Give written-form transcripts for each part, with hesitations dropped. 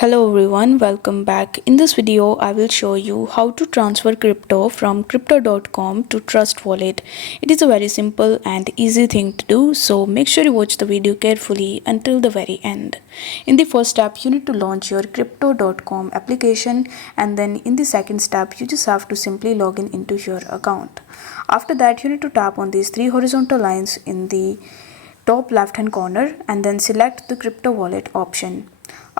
Hello everyone, welcome back. In this video, I will show you how to transfer crypto from crypto.com to Trust Wallet. It is a very simple and easy thing to do, so make sure you watch the video carefully until the very end. In the first step, you need to launch your crypto.com application, and then in the second step, you just have to simply log in into your account. After that, you need to tap on these three horizontal lines in the top left hand corner and then select the crypto wallet option.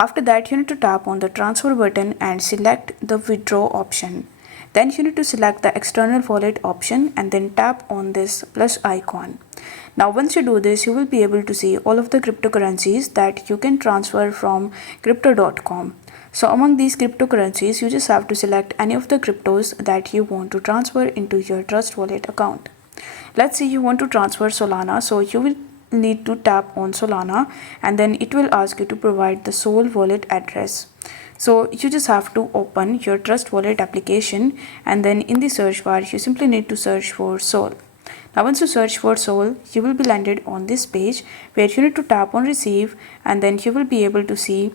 After that, you need to tap on the transfer button and select the withdraw option. Then you need to select the external wallet option and then tap on this plus icon. Now once you do this, you will be able to see all of the cryptocurrencies that you can transfer from crypto.com. So among these cryptocurrencies, you just have to select any of the cryptos that you want to transfer into your Trust Wallet account. Let's say you want to transfer Solana, so you will need to tap on Solana and then it will ask you to provide the Sol wallet address. So you just have to open your Trust Wallet application and then in the search bar you simply need to search for Sol. Now once you search for Sol, you will be landed on this page where you need to tap on receive and then you will be able to see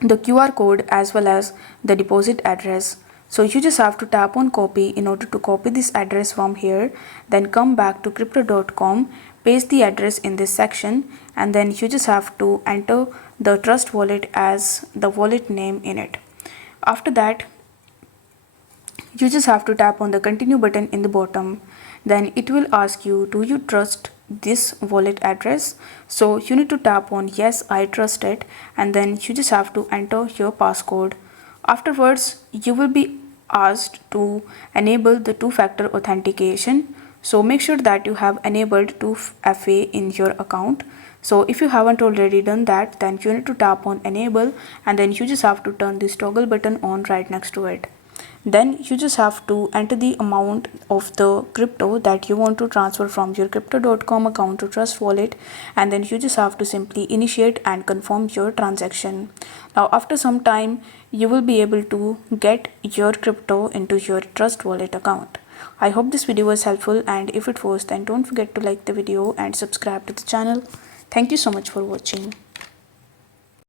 the QR code as well as the deposit address. So you just have to tap on copy in order to copy this address from here, then come back to crypto.com, paste the address in this section and then you just have to enter the Trust Wallet as the wallet name in it. After that, you just have to tap on the continue button in the bottom. Then it will ask you, do you trust this wallet address? So you need to tap on yes, I trust it, and then you just have to enter your passcode. Afterwards, you will be asked to enable the two-factor authentication. So make sure that you have enabled 2FA in your account. So if you haven't already done that, then you need to tap on enable and then you just have to turn this toggle button on right next to it. Then you just have to enter the amount of the crypto that you want to transfer from your crypto.com account to Trust Wallet, and then you just have to simply initiate and confirm your transaction. Now after some time, you will be able to get your crypto into your Trust Wallet account. I hope this video was helpful, and if it was, then don't forget to like the video and subscribe to the channel. Thank you so much for watching.